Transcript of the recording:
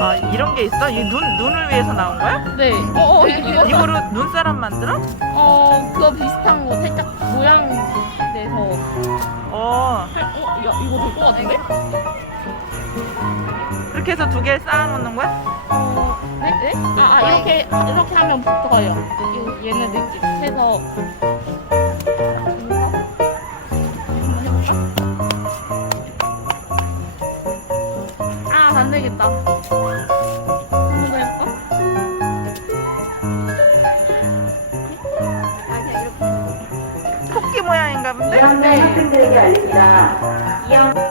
아 이런 게 있어? 이 눈 눈을 위해서 나온 거야? 네. 어, 어 이거 이거로 눈사람 만들어? 어 그거 비슷한 거 살짝 모양 내서 어 할- 어, 야 이거 될 것 같은데? 그렇게 해서 두 개 쌓아 놓는 거야? 어, 네? 네? 아, 아 이렇게 이렇게 하면 붙어요. 이거 얘네들끼리 해서 안 되겠다. 한번 더 해볼까? 토끼 모양인가 본데? 학생들에게 알립니다.